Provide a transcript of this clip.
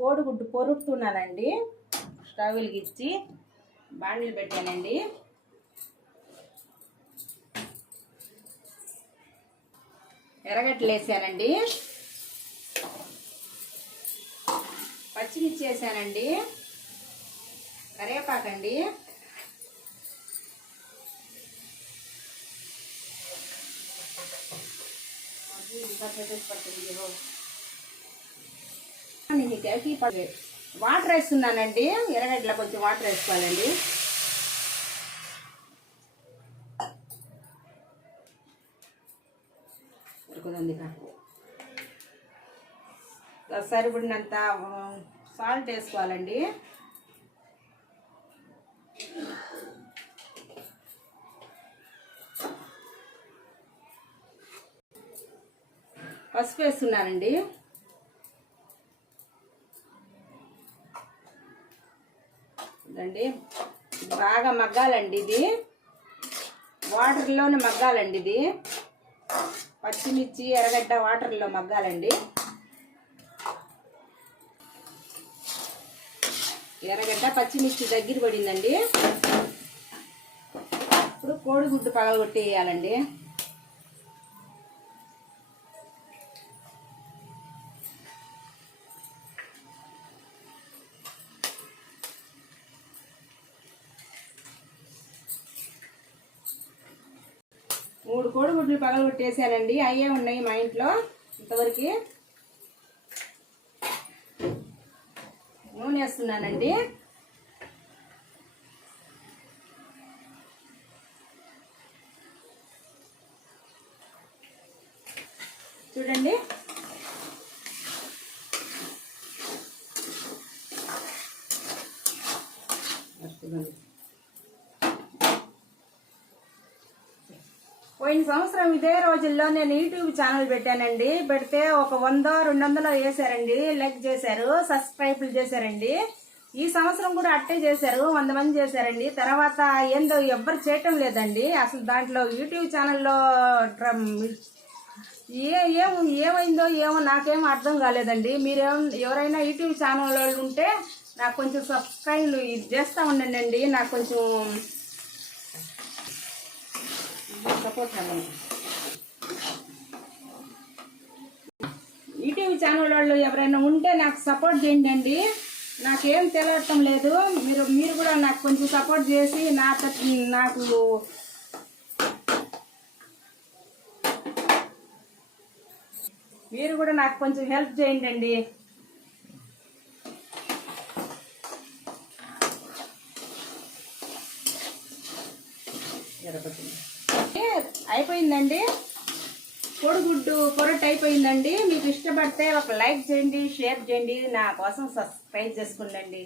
కోడిగుడ్డు పొరుడుతున్నానండి. స్టవ్ వెలిగించి బాండిల్ పెట్టానండి. ఎర్రగడ్డలు వేసానండి, పచ్చిమిర్చి వేసానండి, కరివేపాకండి, వాటర్ వేస్తున్నానండి. ఎర్రగడ్డలో కొంచెం వాటర్ వేసుకోవాలండి. సరిపడినంత సాల్ట్ వేసుకోవాలండి. పసుపు వేస్తున్నానండి. ఇదండి బాగా మగ్గాలండి. ఇది వాటర్లోనే మగ్గాలండి. ఇది పచ్చిమిర్చి ఎర్రగడ్డ వాటర్లో మగ్గాలండి. ఎర్రగడ్డ పచ్చిమిర్చి దగ్గర పడిందండి. ఇప్పుడు కోడిగుడ్డు పగలగొట్టి వేయాలండి. మూడు కోడిగుడ్లు పగలగొట్టేసానండి. అయ్యే ఉన్నాయి మా ఇంట్లో ఇంతవరకు. నూనె వేస్తున్నానండి. చూడండి, పోయిన సంవత్సరం ఇదే రోజుల్లో నేను యూట్యూబ్ ఛానల్ పెట్టానండి. పెడితే ఒక 100-200 వేసారండి, లైక్ చేశారు, సబ్స్క్రైబ్లు చేశారండి. ఈ సంవత్సరం కూడా అట్టే చేశారు, 100 మంది చేశారండి. తర్వాత ఏందో ఎవ్వరు చేయటం లేదండి. అసలు దాంట్లో యూట్యూబ్ ఛానల్లో ఏమైందో ఏమో నాకేమో అర్థం కాలేదండి. ఎవరైనా యూట్యూబ్ ఛానల్ వాళ్ళు ఉంటే నాకు కొంచెం సబ్స్క్రైబ్ చేస్తూ ఉండండి. నాకు కొంచెం సపోర్ట్ అవ్వండి. యూట్యూబ్ ఛానల్ వాళ్ళు ఎవరైనా ఉంటే నాకు సపోర్ట్ చేయండి. నాకేం తెలియటం లేదు. మీరు కూడా నాకు కొంచెం సపోర్ట్ చేసి నాకు మీరు కూడా నాకు కొంచెం హెల్ప్ చేయండి. అయిపోయిందండి, కోడిగుడ్డు పొరట్ అయిపోయిందండి. మీకు ఇష్టపడితే ఒక లైక్ చేయండి, షేర్ చేయండి, నా కోసం సబ్స్క్రైబ్ చేసుకోండి.